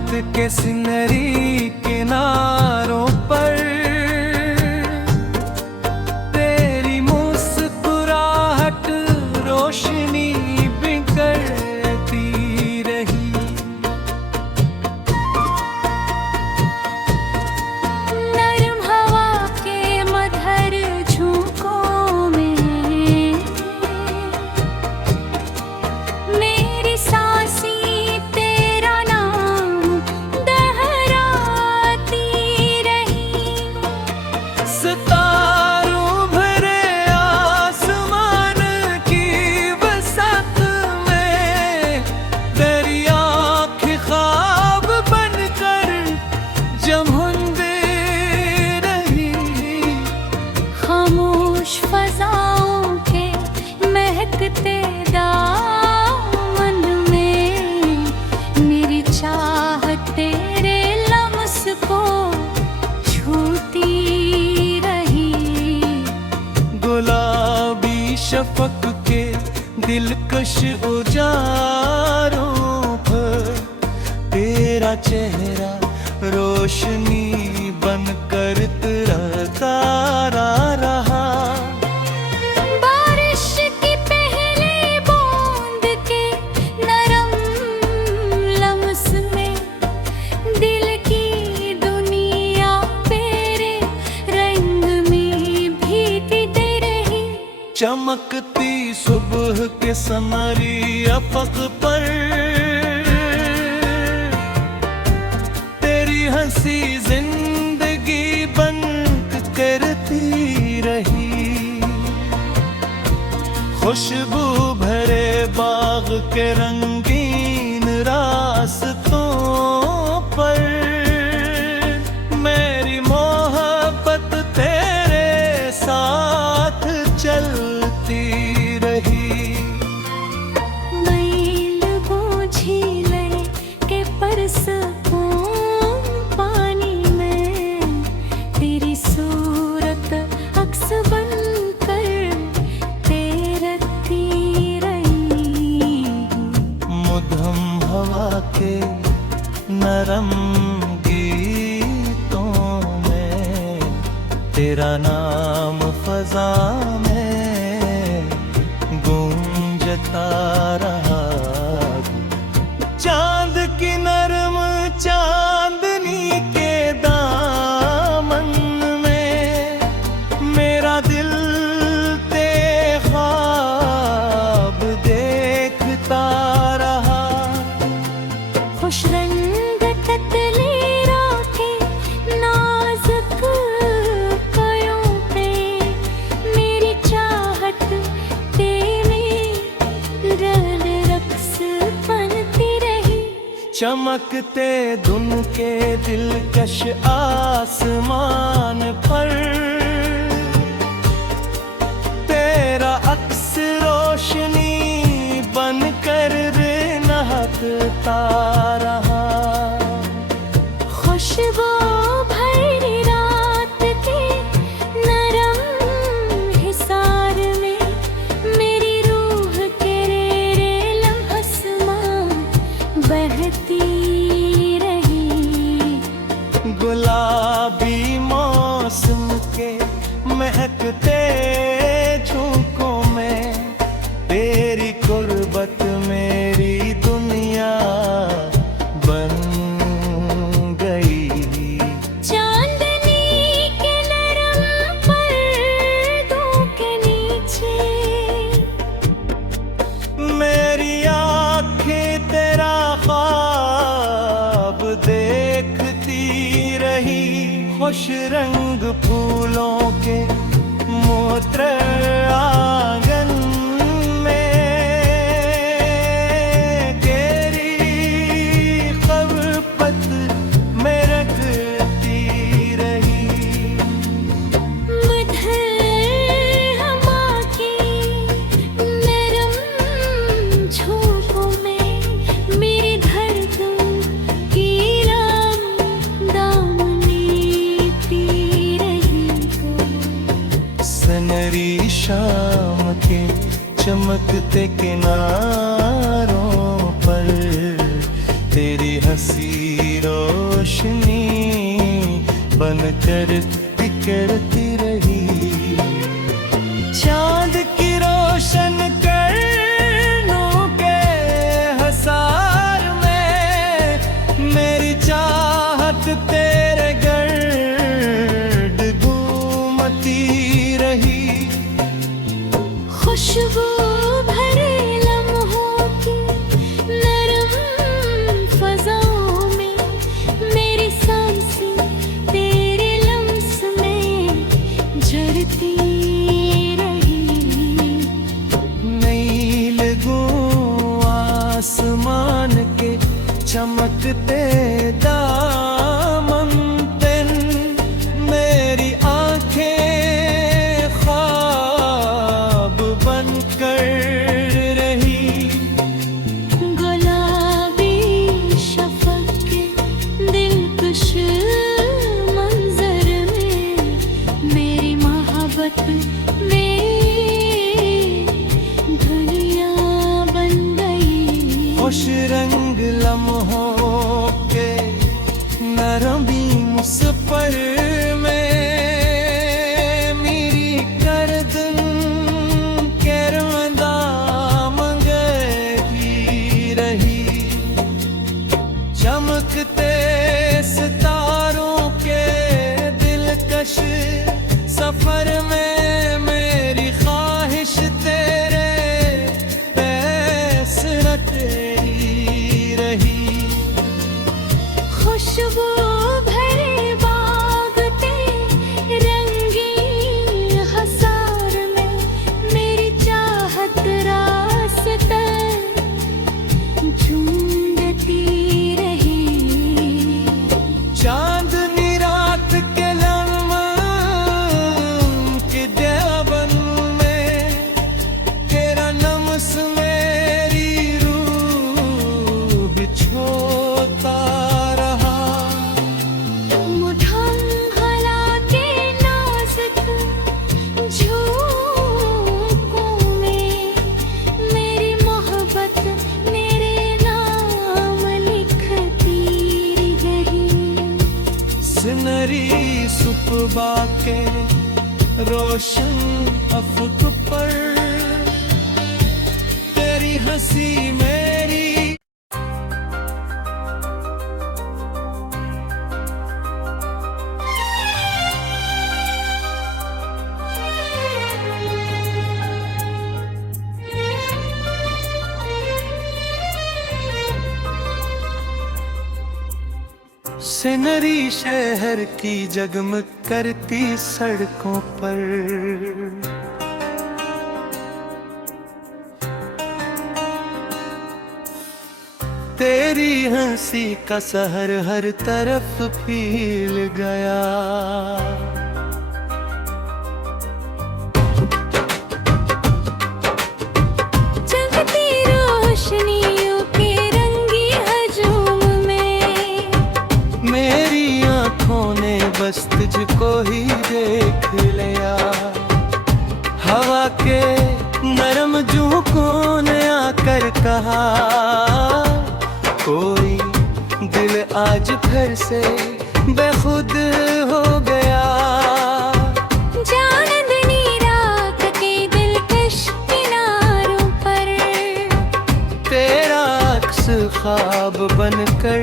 रात के सिनरी किनारों पर तेरी मुस्कुराहट रोशनी बिखरती रही। नरम हवा के मधुर झोंकों में मेरी सांसें तेरा नाम दोहराती रही। सितारों भरे आसमान की बसात में तेरी आँखें ख्वाब बनकर जमुंदे रही। खामोश फज़ाओं के महकते दामन में मेरी चाहत तेरे लम्स को छूती रही। गुलाबी शफक के दिलकश उजारों पर तेरा चेहरा रोशनी बनकर तरता रहा। बारिश की पहली बूंद के नरम लम्स में दिल की दुनिया तेरे रंग में भीगती रही। चमकती सुबह के सनरी अफक पर तेरी हंसी जिंदगी बंद करती रही। खुशबू भरे बाग के रंगीन रास्तों पर मेरी मोहब्बत तेरे साथ चलती रही। मैल बूझी के परसकों पानी में तेरी सूरत अक्स बनकर तैरती रही। मधुम हवा के नरम गीतों में तेरा नाम फजा में गूंजता रहा। चांद की नरम चांदनी के दामन में मेरा दिल तेरे ख्वाब देखता रहा। खुश रंग ततली राखें नाजुक कयों पे मेरी चाहत तेरे रल रक्स बनती रही। चमकते धुन के दिलकश आसमान पर तेरा अक्स रोशनी बनकर नहकता रहा। खुशबू भरी रात के नरम हिसार में मेरी रूह के रे लम्हां बहती रही। गुलाबी मौसम के महकते झोंकों में तेरी गुर्बत मेरी दुनिया बन गई। चांदनी के नरम पर्दों के नीचे मेरी आँखें तेरा ख्वाब देखती रही। खुश रंग फूलों के मूत्र आंगन में तेरी खबरपत में रखती रही। मधुर हवा की नरम झोंकों में मेरी धड़कन की दामनी पी रही। सनरी शाम के चमकते किनारों पर तेरी हंसी करती रही। चांद की रोशन करनों के हसार में मेरी चाहत तेरे गर्द घूमती रही। खुशबू भरे लम्हों की नरम फज़ाओं में मेरी सांसें तेरे लम्स में झरती रही। नील गूं आसमान के चमकते दामन दिन मेरी आंखें ख्वाब बनकर रही। गुलाबी शफ़क़ के दिलकश मंज़र में मेरी मोहब्बत में दुनिया बन गई। खुश रंग लम्हों के नरमी मुस्पर में मेरी गर्दन के रंदाम गई रही। चमकते सितारों के दिलकश सफर में मेरी ख्वाहिश तेरे पैस रटी रही। खुशबू भरे बाग ते रंगीन हसार में मेरी चाहत रास्ता ढूंढती रही। चांदनी रात के के देवन में तेरा नमस मेरी रूह बिछोता रहा। मुठम हला के नाजुक झोंकों में मेरी मोहब्बत मेरे नाम लिखती रही। सुनहरी सुपबा के रोशन अफक पर तेरी हंसी मेरी सिनरी शहर की जगमग करती सड़कों पर तेरी हंसी का सहर हर तरफ फैल गया। जगती रोशनियों के रंगी हजूम में मेरी आंखों ने बस तुझको ही देख लिया। हवा के नरम झोंकों ने आकर कहा कोई दिल आज फिर से बेखुद हो गया। चांदनी रात के दिलकश किनारों पर तेरा अक्स ख्वाब बनकर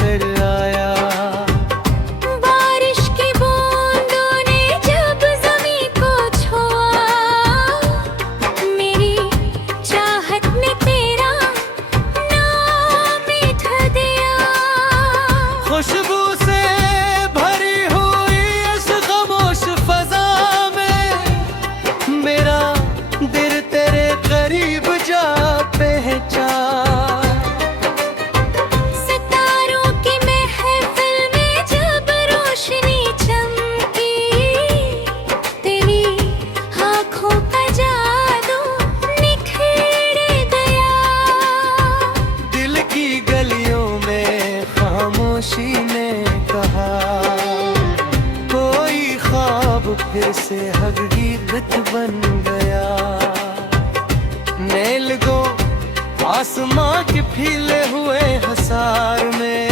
तर आया। बारिश की बूंदों ने जब ज़मीं को छुआ मेरी चाहत ने तेरा नाम लिख दिया। खुशबू से भरी हुई इस खामोश फजा में मेरा दिल तेरे करीब जा पहचान। सितारों की महफिल में जब रोशनी चमकी तेरी आँखों का जादू निखर गया। दिल की गलियों में खामोशी ने कहा कोई ख्वाब फिर से हकीकत बन गया। नेल गो आसमां के फीले हुए हसार में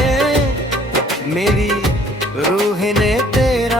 मेरी रूह ने तेरा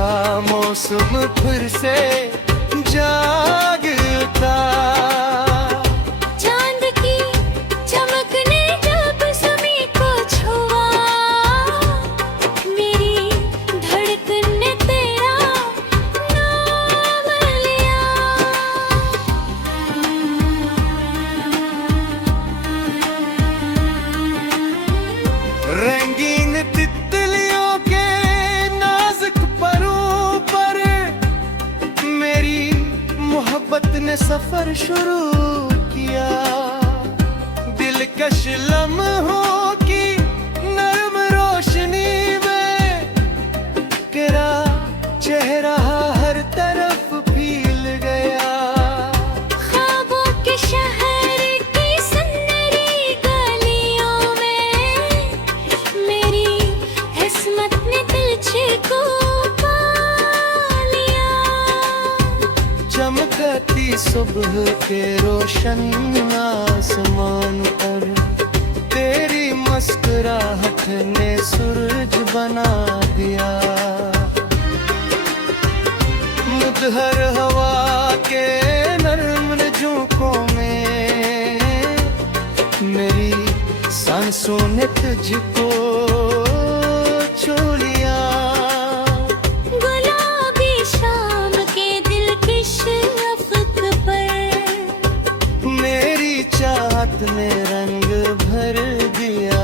था मौसम फिर से जाग उठा। चांद की चमक ने जब ज़मीं को छुआ, मेरी धड़कन ने तेरा नाम लिया। रंगीन तितलियों के नाजुक परों पर मेरी मोहब्बत ने सफर शुरू किया। दिलकश लम्हों की नर्म रोशनी में तेरा चेहरा हर तरफ फैल गया। ख्वाबों के शहर की सुनहरी गलियों में मेरी किस्मत ने तुझको पा लिया। चमकती सुबह के रोशन आसमान पर तेरी मुस्कुराहट ने सूरज बना दिया। मुदहर हवा के नर्म झोंकों में मेरी सांसों ने तुझको छू लिया। गुलाबी शाम के दिलकश अफ़क़ पर मेरी चाहत ने रंग भर दिया।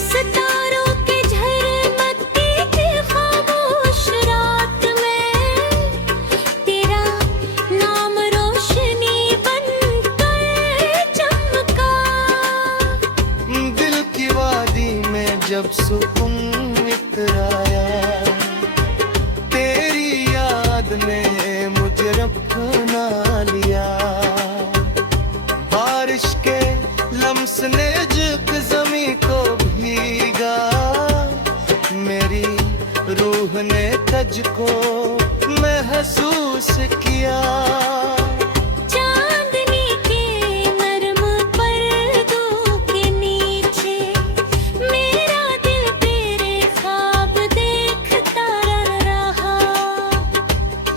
सितारों के झरमटती थी खामोश रात में तेरा नाम रोशनी बनकर चमका। दिल की वादी में जब सुकून इतराया, तेरी याद ने मुझे अपना लिया। बारिश के लम्स ने जब ज़मीं को भीगा, मेरी रूह ने तुझको महसूस किया। चांदनी के नर्म पर्दों के नीचे मेरा दिल तेरे ख्वाब देखता रहा।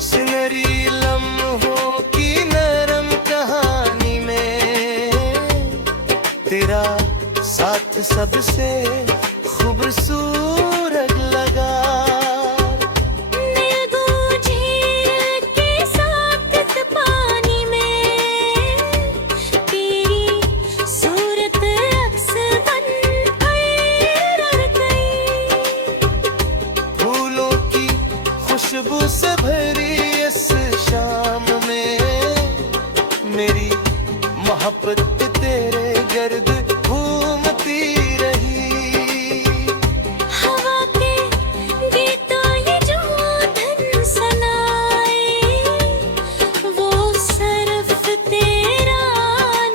सुनहरी लम्हों की नरम कहानी में तेरा साथ सबसे खूबसूरत लगा। नीलू झील के साथ पानी में तेरी सूरत अक्स बनकर रह गई। फूलों की खुशबू से भरी इस शाम में मेरी मोहब्बत तेरे गर्द घूमती रही। हवा के गीतों ये जो धन सनाए वो सरफ तेरा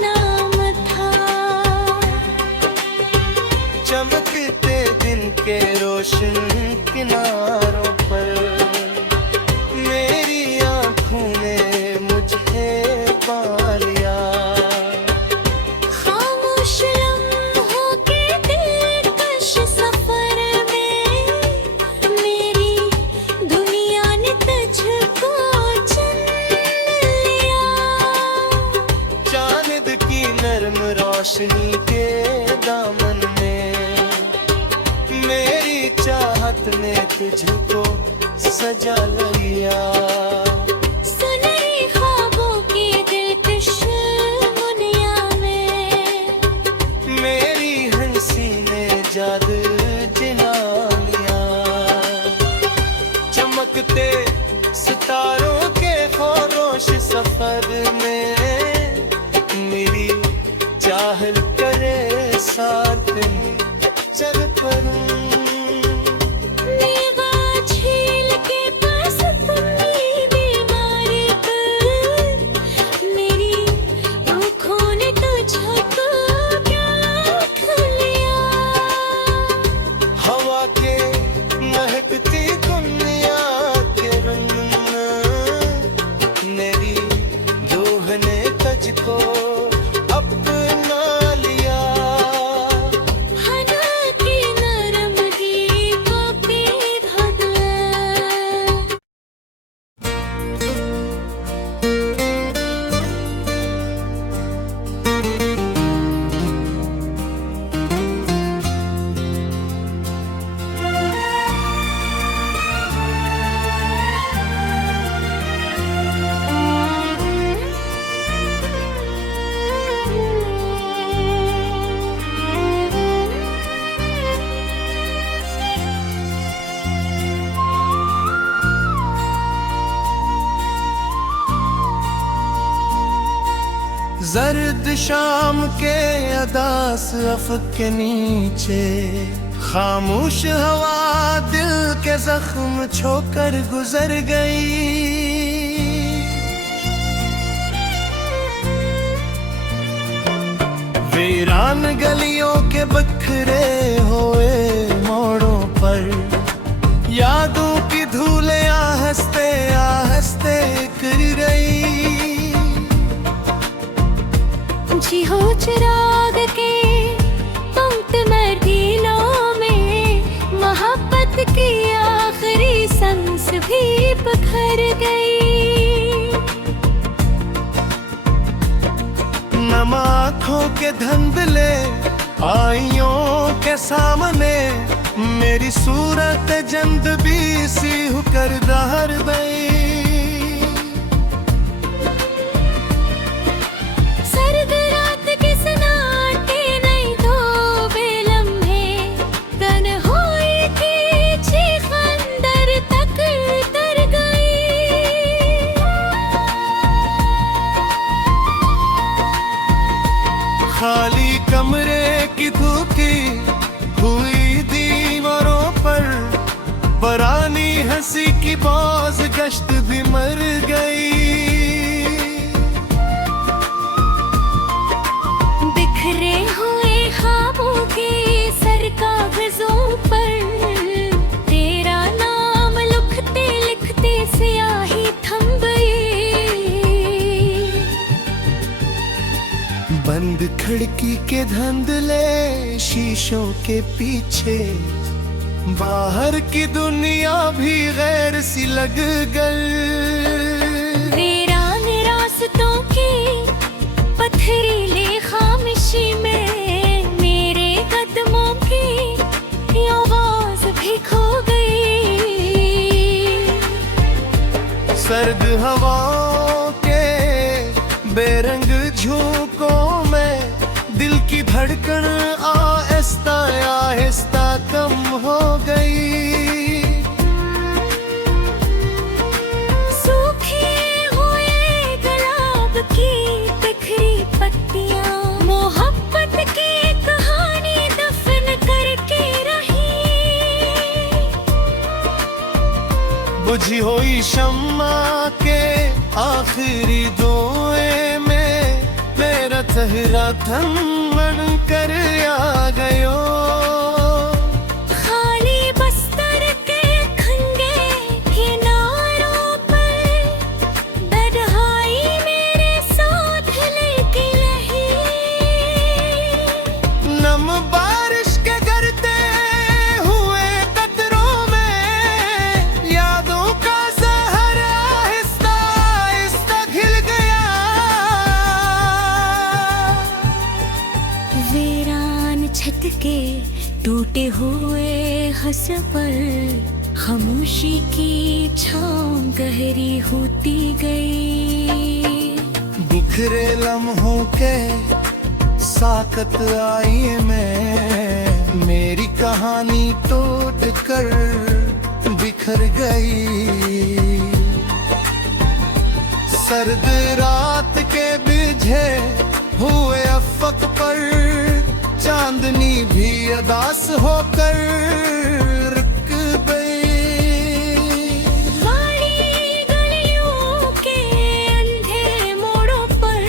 नाम था। चमकते दिन के रोशन किनारों पर मेरी आँखों ने मुझे पा लिया। खामोश लम्हों के दिलकश सफर में मेरी दुनिया ने तुझको चुन लिया। चांद की नर्म रोशनी के दामन में मेरी चाहत ने तुझको सजा लिया। सुनहरी ख्वाबों की दिलकश दुनिया में मेरी हंसी ने जादू जिला लिया। चमकते सितारों के खामोश सफर में मेरी चाहत करे साथ चल परूं। नीवा झील के पास तुम्ही बीमार पर मेरी आँखों ने तुझको क्या खा लिया। हवा के महकती दुनिया के रंग जर्द शाम के अदास अफक के नीचे खामोश हवा दिल के जख्म छोकर गुजर गई। वीरान गलियों के बखरे हुए मोड़ों पर यादों की धूलें आहस्ते आहस्ते कर गई। जी हो चिराग के पंक्त मर्दीलों में मोहब्बत की आखिरी सांस भी बिखर गई। नम आँखों के धुंधले आइयों के सामने मेरी सूरत जंद भी सी कर दहर गई। सर्द रात के सन्नाटे नहीं तो बेलम्हे तन्हाई की चीख अंदर तक उतर गई। खाली कमरे की धुकी हुई दीवारों पर परानी हंसी की बाज गश्त भी मर गई। बिखरे हुए ख्वाबों के सर कागजों पर तेरा नाम लिखते लिखते स्याही थम गई। बंद खिड़की के धुंधले शीशों के पीछे बाहर की दुनिया भी गैर सी लग गई। वीरान रास्तों की पथरीले खामोशी में मेरे कदमों की आवाज भी खो गई। सर्द हवाओं के बेरंग झोंकों में दिल की धड़कन आहिस्ता आहिस्ता कम हो गई। सूखे हुए गुलाब की बिखरी पत्तियां मोहब्बत की कहानी दफन करके रही। बुझी हुई शम्मा के आखिरी धुएं में मेरा चेहरा थमन कर आ गयो। खाली बस्तर के खंगे किनारों पर तन्हाई मेरे साथ लेके रही। नम बारिश के गिरते हुए कतरों में यादों का जहर आहिस्ता आहिस्ता घिल गया। वीरान छत के टूटे हुए हंस पर खामोशी की छाँव गहरी होती गई। बिखरे लम्हों के साकत आई में मेरी कहानी टूट कर बिखर गई। सर्द रात के बिझे हुए अफक पर चांदनी भी अदास होकर रुक गई। वाली गलियों के अंधे मोड़ों पर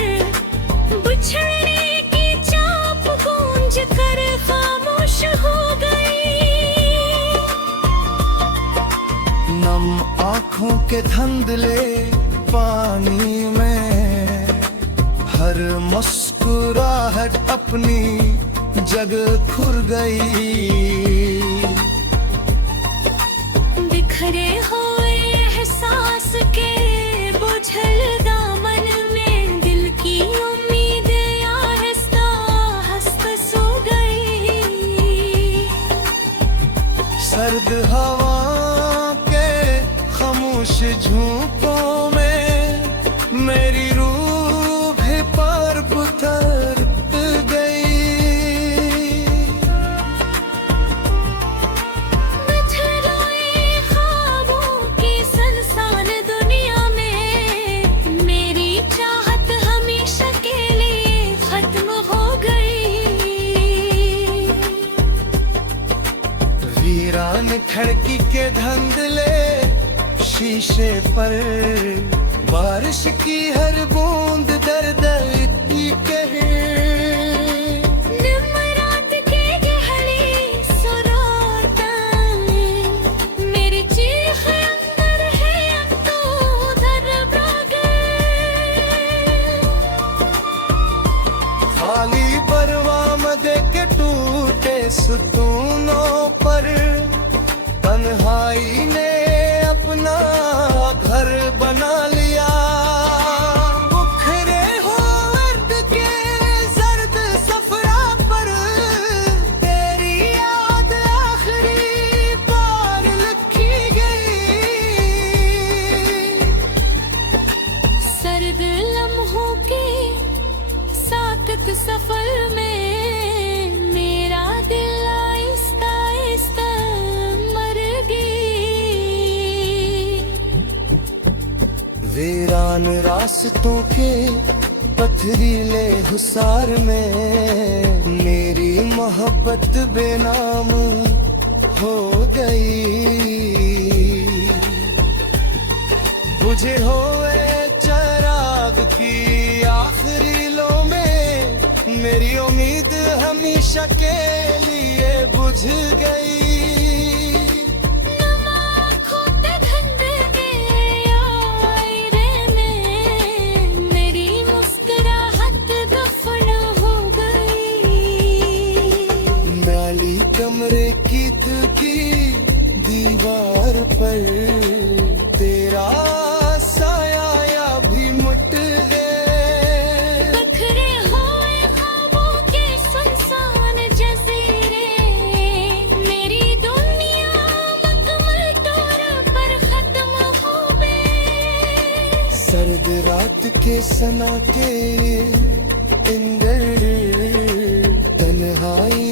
बिछड़ने की चाप गूंज कर खामोश हो गई। नम आँखों के धुंधले पानी में हर मुस्कुराहट अपनी जगह खुर गई। बिखरे हुए एहसास के बुझल दामन में दिल की उम्मीदें आहिस्ता आहिस्ता सो गई। सर्द हवा के खामोश झोंकों में मेरी रूह भी पर उतर गई। बिछड़ोए ख्वाबों की सुनसान दुनिया में मेरी चाहत हमेशा के लिए धंधले शीशे पर, बारिश की हर बूंद दर्द इतनी कहे। निम्रात के गहरी सुरातां, मेरी चीख अंदर है तो उधर भागे। खाली परवाम दे के टूटे सुतूनों पर, तन्हाई ने अपना घर बना लिया। बुखरे हो वर्द के जर्द सफरा पर, तेरी याद आखिरी बार लिखी गई। सर्द लम्हों के साथ सफर में मेरा दिल आहिस्ता आहिस्ता मर गई। वीरान रास्तों के पथरीले हुसार में, मेरी मोहब्बत बेनाम हो गई। बुझे हुए चराग की आखिरी लो में, मेरी उम्मीद हमेशा के लिए बुझ गई। मेरी मुस्कुराहट दफन हो गई। मैली कमरे की दीवार पर, तेरा साया भी मिट गए। बिखरे हुए ख्वाबों के सुनसान जज़ीरे, मेरी दुनिया मुकम्मल तौर पर खत्म हो गई। सर्द रात के सना के अंदर तन्हाई